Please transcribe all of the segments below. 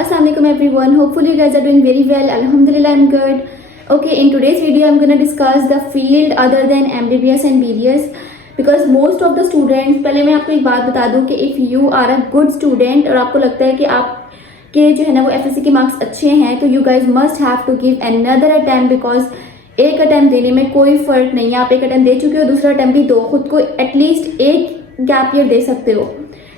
Assalamualaikum everyone. Hopefully you guys are doing very well. Alhamdulillah, I'm good. Okay, in today's video I'm gonna discuss the field other than MBBS and BDS because most of the students, पहले मैं आपको एक बात बता दूं कि if you are a good student और आपको लगता है कि आप के जो है ना वो FSC के मार्क्स अच्छे हैं तो you guys must have to give another attempt because एक अटेम्प्ट देने में कोई फर्क नहीं है. आप एक अटेम्प्ट दे चुके हो, दूसरा अटेम्प्ट भी दो. खुद को एटलीस्ट एक गैप ईयर दे सकते हो,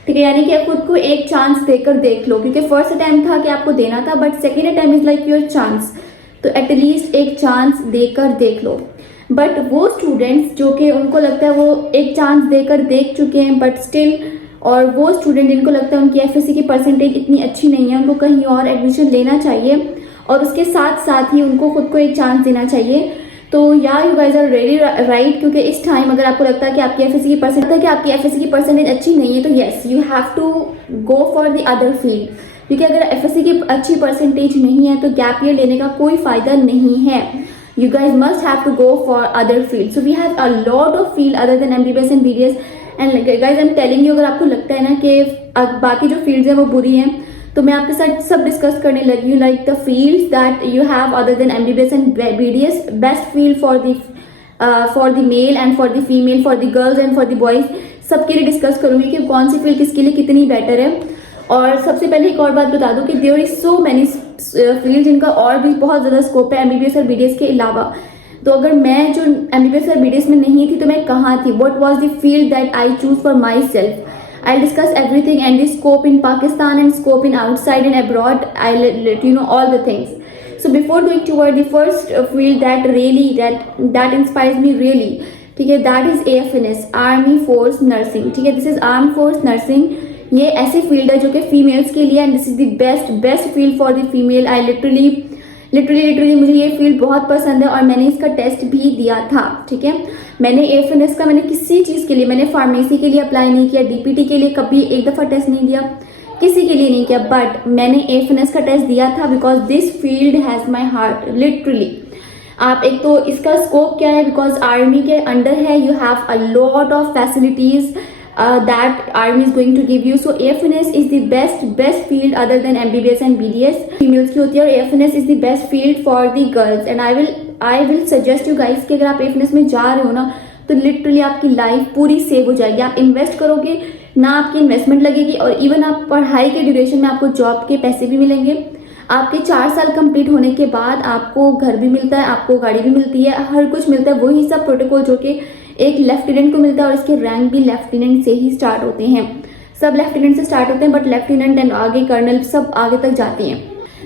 ठीक है. यानी कि खुद को एक चांस देकर देख लो क्योंकि फर्स्ट अटेम्प्ट था कि आपको देना था but second attempt is like your chance. तो एटलीस्ट एक चांस देकर देख लो. बट वो स्टूडेंट्स जो कि उनको लगता है वो एक चांस देकर देख चुके हैं बट स्टिल, और वो स्टूडेंट जिनको लगता है उनकी एफएससी की परसेंटेज इतनी अच्छी नहीं है, उनको कहीं और एडमिशन लेना चाहिए और उसके साथ साथ ही उनको खुद को एक चांस देना चाहिए. तो yeah you guys are very right क्योंकि इस टाइम अगर आपको लगता है कि आपकी एफएससी की परसेंटेज अच्छी नहीं है तो yes you have to go for the other field. क्योंकि अगर एफएससी की अच्छी परसेंटेज नहीं है तो गैप ईयर लेने का कोई फायदा नहीं है. You guys must have to go for other fields. So we have a lot of field other than MBBS and BDS. And guys, I'm telling you, अगर आपको लगता है ना कि बाकी जो fields हैं वो बुरी हैं तो मैं आपके साथ सब डिस्कस करने लगी हूँ. Like the fields that you have other than MBBS and BDS, best field for the male and for the female, for the girls and for the boys, सबके लिए डिस्कस करूंगी कि कौन सी फील्ड किसके लिए कितनी बेटर है. और सबसे पहले एक और बात बता दूं कि there is so many field जिनका और भी बहुत ज्यादा स्कोप है MBBS और BDS के अलावा. तो अगर मैं जो MBBS और BDS में नहीं थी तो मैं कहाँ थी? What was the field that I choose for myself? I'll discuss everything and the scope in Pakistan and scope in outside and abroad. I'll let you know all the things. So before going toward the first field that really that inspires me really, ठीक है, that is AFNS, Army Force Nursing. ठीक है, this is Armed Force Nursing. ये ऐसी field है जो कि females के लिए and this is the best field for the female. I literally मुझे ये फील्ड बहुत पसंद है और मैंने इसका टेस्ट भी दिया था. ठीक है, मैंने एफएनएस का मैंने किसी चीज के लिए, मैंने फार्मेसी के लिए अप्लाई नहीं किया, डीपीटी के लिए कभी एक दफा टेस्ट नहीं दिया, किसी के लिए नहीं किया, बट मैंने एफएनएस का टेस्ट दिया था because this field has my heart literally. आप एक तो इसका स्कोप क्या है, बिकॉज आर्मी के अंडर है, you have a lot of facilities that army is going to give you. So AFNS is the best field other than MBBS and BDS. Females की होती है और AFNS is the best field for the girls. And I will suggest you guys कि अगर आप AFNS में जा रहे हो ना तो लिटरली आपकी लाइफ पूरी सेव हो जाएगी. आप इन्वेस्ट करोगे ना, आपकी इन्वेस्टमेंट लगेगी और इवन आप पढ़ाई के ड्यूरेशन में आपको जॉब के पैसे भी मिलेंगे. आपके 4 साल कंप्लीट होने के बाद आपको घर भी मिलता है, आपको गाड़ी भी मिलती है, हर कुछ मिलता है. वही सब प्रोटोकॉल जो कि एक लेफ्टिनेंट को मिलता है और इसके रैंक भी लेफ्टिनेंट से ही स्टार्ट होते हैं. सब लेफ्टिनेंट से स्टार्ट होते हैं बट लेफ्टिनेंट एंड आगे कर्नल सब आगे तक जाते हैं.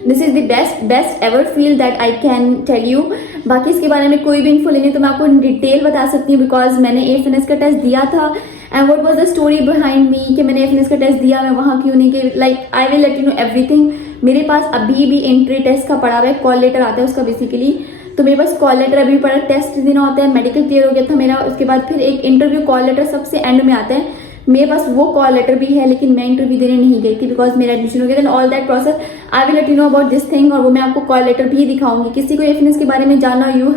This is the best ever field that I can tell you. बाकी इसके बारे में कोई भी इन्फो लेनी तो मैं आपको इन डिटेल बता सकती हूँ बिकॉज मैंने एफएनएस का टेस्ट दिया था and what was the story behind me कि मैंने एफएनएस का टेस्ट दिया, मैं वहां क्यों नहीं गई. Like I will let you know everything. मेरे पास अभी भी एंट्री टेस्ट का पड़ा हुआ है, कॉल लेटर आता है उसका बेसिकली. तो मेरे पास कॉल लेटर अभी पड़ा, टेस्ट देना होता है, मेडिकल क्लियर हो गया था मेरा, उसके बाद फिर एक इंटरव्यू कॉल लेटर सबसे एंड में आता है. मेरे पास वो कॉल लेटर भी है लेकिन मैं इंटरव्यू देने नहीं गई थी बिकॉज मेरा एडमिशन हो गया था. All that process I will let you know about this thing और वो मैं आपको कॉल लेटर भी दिखाऊंगी. किसी को एफएनएस के बारे में जानना you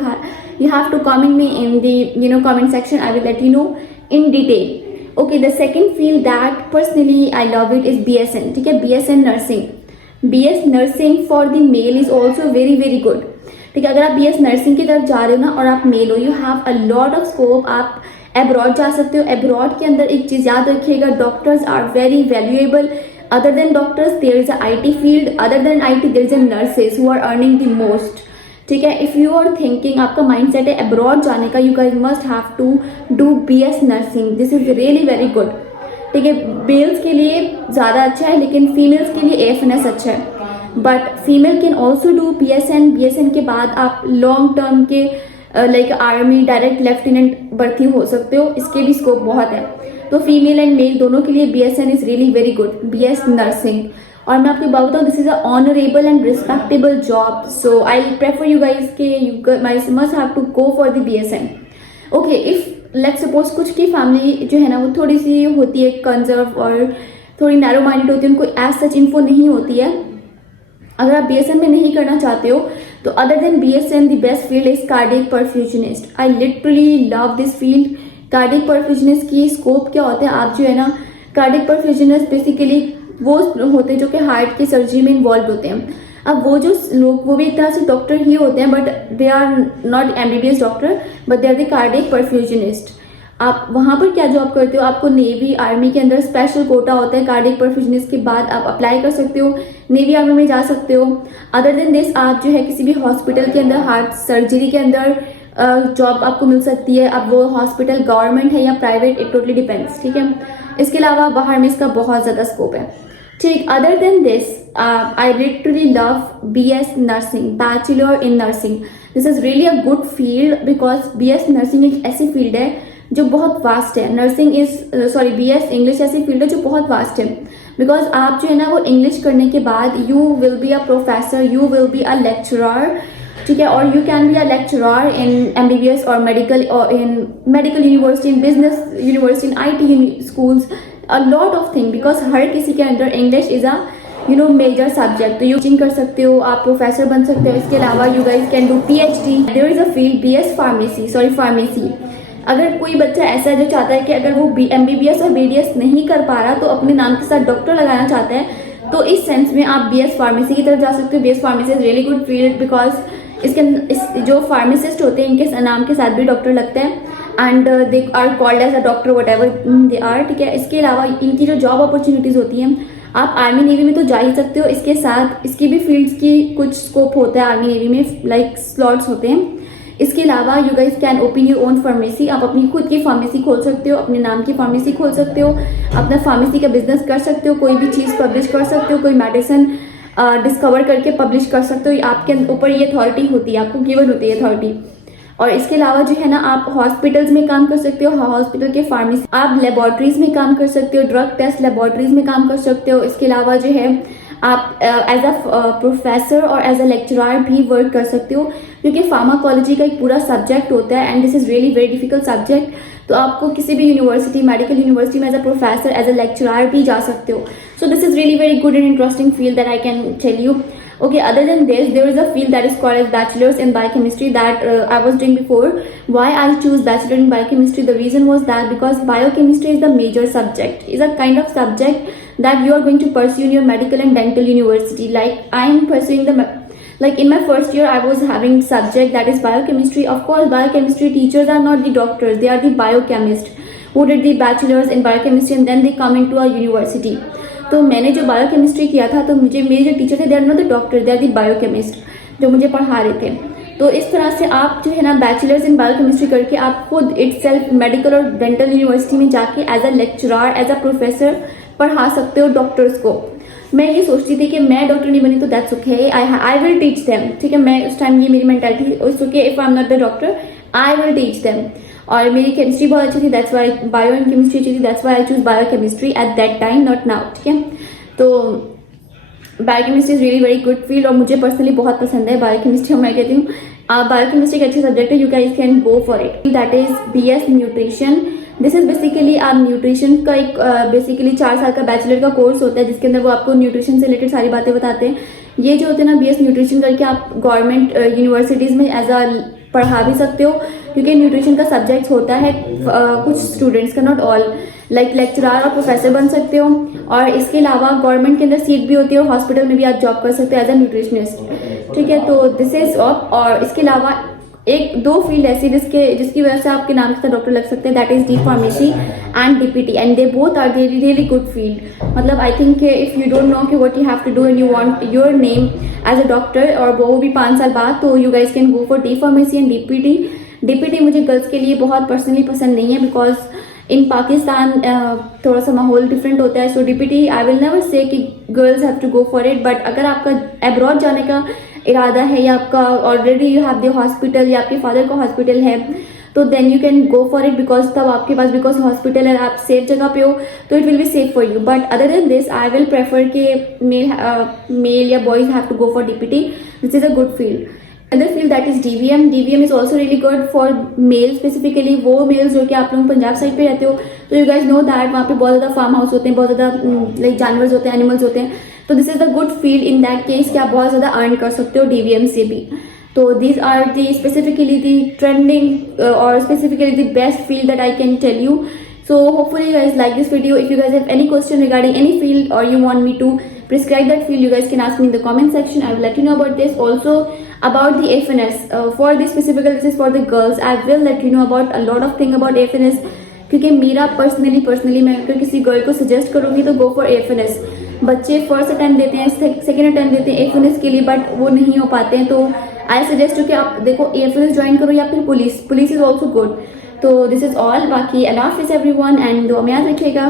have to comment me in the comment section. I will let you know in detail. Okay, the second field that personally I love it is BSN. ठीक है, BSN nursing. BS nursing for the male is also very good. ठीक है, अगर आप BS nursing की तरफ जा रहे हो ना और आप मेल हो, you have a lot of scope. आप अब्रॉड जा सकते हो. अब्रॉड के अंदर एक चीज याद रखिएगा, doctors are very valuable. Other than doctors there is a IT field, other than IT there is a nurses who are earning the most. ठीक है, इफ यू आर थिंकिंग, आपका माइंडसेट है अब्रॉड जाने का, you guys must have to do BS nursing. This is really very good. ठीक है, mails के लिए ज्यादा अच्छा है लेकिन फीमेल्स के लिए AFNS अच्छा है. But female can also do BSN के बाद आप लॉन्ग टर्म के लाइक आर्मी डायरेक्ट लेफ्टिनेंट भर्ती हो सकते हो. इसके भी स्कोप बहुत है. तो फीमेल एंड मेल दोनों के लिए BSN is really very good, BS nursing. और मैं आपको बात बताऊँ, this is a honourable and respectable job. So I prefer you guys के you must have to go for the BSN. Okay, if let's suppose कुछ की family जो है ना वो थोड़ी सी होती है कंजर्व और थोड़ी नैरो माइंडेड होती है, उनको एज सच इन्फो नहीं होती है. अगर आप BSN में नहीं करना चाहते हो तो other than BSN the best field is cardiac perfusionist. I literally love this field. Cardiac perfusionist की स्कोप क्या होता है, आप जो है ना कार्डियक परफ्यूजनिस्ट बेसिकली वो होते हैं जो कि हार्ट की सर्जरी में इन्वॉल्व होते हैं। अब वो जो लोग वो भी एक तरह से डॉक्टर ही होते हैं, but they are not MBBS doctor, but they are the cardiac perfusionist. आप वहां पर क्या जॉब करते हो, आपको नेवी आर्मी के अंदर स्पेशल कोटा होता है, कार्डियक परफ्यूजनिस्ट के बाद आप अप्लाई कर सकते हो, नेवी आर्मी में जा सकते हो। अदर देन दिस आप जो है किसी भी हॉस्पिटल के अंदर हार्ट सर्जरी के अंदर जॉब आपको मिल सकती है। अब वो हॉस्पिटल गवर्नमेंट है या प्राइवेट, इट टोटली डिपेंड्स, ठीक है। इसके अलावा बाहर में इसका बहुत ज्यादा स्कोप है, ठीक। Other than this I literally love BS nursing, bachelor in nursing. This is really a good field because BS nursing एक ऐसी फील्ड है जो बहुत वास्ट है। नर्सिंग इज BS इंग्लिश ऐसी फील्ड है जो बहुत वास्ट है, बिकॉज आप जो है ना वो इंग्लिश करने के बाद you will be a professor, you will be a lecturer, ठीक है। और you can be a lecturer in MBBS और मेडिकल, और in medical university, in business university, in IT schools, a lot of thing, because हर किसी के अंदर English is a major subject. तो यू टीचिंग कर सकते हो, आप प्रोफेसर बन सकते हो। इसके अलावा you guys can do PhD। There is a field BS pharmacy. अगर कोई बच्चा ऐसा है जो चाहता है कि अगर वो MBBS और BDS नहीं कर पा रहा तो अपने नाम के साथ डॉक्टर लगाना चाहता है, तो इस सेंस में आप BS फार्मेसी की तरफ जा सकते हो। BS pharmacy is really good field because जो फार्मासिस्ट होते हैं इनके नाम के साथ भी डॉक्टर लगता है, and they are called as a doctor whatever they are, ठीक है। इसके अलावा इनकी जो जॉब अपॉर्चुनिटीज होती हैं, आप आर्मी नेवी में तो जा ही सकते हो, इसके साथ इसकी भी फील्ड्स की कुछ स्कोप होता है आर्मी नेवी में, लाइक स्लॉट्स होते हैं। इसके अलावा you guys can open your own pharmacy. आप अपनी खुद की फार्मेसी खोल सकते हो, अपने नाम की फार्मेसी खोल सकते हो, अपना फार्मेसी का बिजनेस कर सकते हो, कोई भी चीज़ पब्लिश कर सकते हो, कोई मेडिसिन डिस्कवर करके पब्लिश कर सकते हो। आपके ऊपर ये अथॉरिटी होती है, आपको गिवन होती है अथॉरिटी। और इसके अलावा जो है ना आप हॉस्पिटल्स में काम कर सकते हो, हॉस्पिटल के फार्मेसी, आप लेबोरेटरीज में काम कर सकते हो, ड्रग टेस्ट लेबोरेटरीज में काम कर सकते हो। इसके अलावा जो है आप एज अ प्रोफेसर और एज अ लेक्चरर भी वर्क कर सकते हो, क्योंकि फार्माकोलॉजी का एक पूरा सब्जेक्ट होता है and this is really very difficult subject. तो आपको किसी भी यूनिवर्सिटी, मेडिकल यूनिवर्सिटी में as a professor, as a lecturer भी जा सकते हो। So this is really very good and interesting field that I can tell you. Okay, other than this, there is a field that is called as bachelor's in biochemistry that I was doing before. Why I choose bachelor in biochemistry? The reason was that because biochemistry is the major subject, is a kind of subject that you are going to pursue in your medical and dental university. Like I am pursuing like in my first year, I was having subject that is biochemistry. Of course, biochemistry teachers are not the doctors; they are the biochemists who did the bachelor's in biochemistry and then they come into a university. तो मैंने जो biochemistry किया था, तो मुझे मेरे जो teacher थे they are not the doctor, they are the biochemist जो मुझे पढ़ा रहे थे। तो इस तरह से आप जो है ना बैचलर्स इन बायोकेमिस्ट्री करके आप खुद इटसेल्फ मेडिकल और डेंटल यूनिवर्सिटी में जाके as a lecturer, as a professor पढ़ा सकते हो डॉक्टर्स को। मैं ये सोचती थी कि मैं डॉक्टर नहीं बनी तो that's okay, I will teach them, ठीक है। मैं उस टाइम ये मेरी mentality, it's okay if I am not the doctor, I will teach them. और मेरी केमिस्ट्री बहुत अच्छी थी, that's why bio and chemistry अच्छी थी, that's why I choose biochemistry at that time, not now, ठीक है। तो biochemistry is really very good field और मुझे पर्सनली बहुत पसंद है बायोकेमिस्ट्री। मैं कहती हूँ बायोकेमिस्ट्री एक अच्छा सब्जेक्ट है, you guys can go for it. That is BS nutrition. This is basically आप न्यूट्रिशन का एक बेसिकली 4 साल का बैचलर का कोर्स होता है, जिसके अंदर वो आपको न्यूट्रिशन से रिलेटेड सारी बातें बताते हैं। ये जो होते हैं ना BS न्यूट्रिशन करके आप गवर्नमेंट यूनिवर्सिटीज में एज अ पढ़ा भी सकते हो, क्योंकि न्यूट्रिशन का सब्जेक्ट होता है कुछ स्टूडेंट्स का, नॉट ऑल, लाइक लेक्चरर और प्रोफेसर बन सकते हो। और इसके अलावा गवर्नमेंट के अंदर सीट भी होती है और हॉस्पिटल में भी आप जॉब कर सकते हो एज अ न्यूट्रिशनिस्ट, ठीक है। तो दिस इज ऑफ। और इसके अलावा 1-2 फील्ड ऐसी जिसकी वजह से आपके नाम के साथ डॉक्टर लग सकते हैं, that is D pharmacy and DPT, and they both are really good field. मतलब I think if you don't know कि what you have to do and you want your name as a doctor, और वो भी 5 साल बाद, तो you guys can go for D pharmacy and DPT। DPT मुझे girls के लिए बहुत पर्सनली पसंद नहीं है, बिकॉज इन पाकिस्तान थोड़ा सा माहौल डिफरेंट होता है। So DPT I will never say कि girls have to go for it, but अगर आपका अब्रॉड जाने का इरादा है या आपका already you have the hospital या आपके फादर का हॉस्पिटल है, तो then you can go for it, because तब आपके पास बिकॉज हॉस्पिटल है, आप सेफ जगह पे हो, तो it will be safe for you. But other than this I will prefer के मेल या boys have to go for DPT। This is a good field. Other field that is DVM। DVM is also really good for male, specifically वो males जो कि आप लोग Punjab side पे रहते हो, तो यू गाइज नो दैट वहाँ पे बहुत ज़्यादा फार्म हाउस होते हैं, बहुत ज़्यादा लाइक जानवर होते हैं, एनिमल्स होते हैं। तो this is a good field in that case कि आप बहुत ज़्यादा अर्न कर सकते हो DVM से भी। तो these are the specifically the trending और specifically the best field that I can tell you. So hopefully you guys like this video. If you guys have any question regarding any field or you want me to prescribe that field, you guys can ask me in the comment section. I will let you know about this. Also about the FNS, for this specifically, this is for the girls. I will let you know about a lot of thing about FNS, क्योंकि मेरा personally मैं अगर किसी girl को suggest करूंगी तो go for FNS. बच्चे first attempt देते हैं, सेकेंड अटेम्प्ट देते हैं FNS के लिए, बट वो नहीं हो पाते हैं. तो आई सजेस्ट कि आप देखो FNS ज्वाइन करो या फिर पुलिस इज ऑल्सो गुड. तो दिस इज ऑल. बाकी अल्लाह हाफिज एवरीवन एंड दुआ में याद रखिएगा.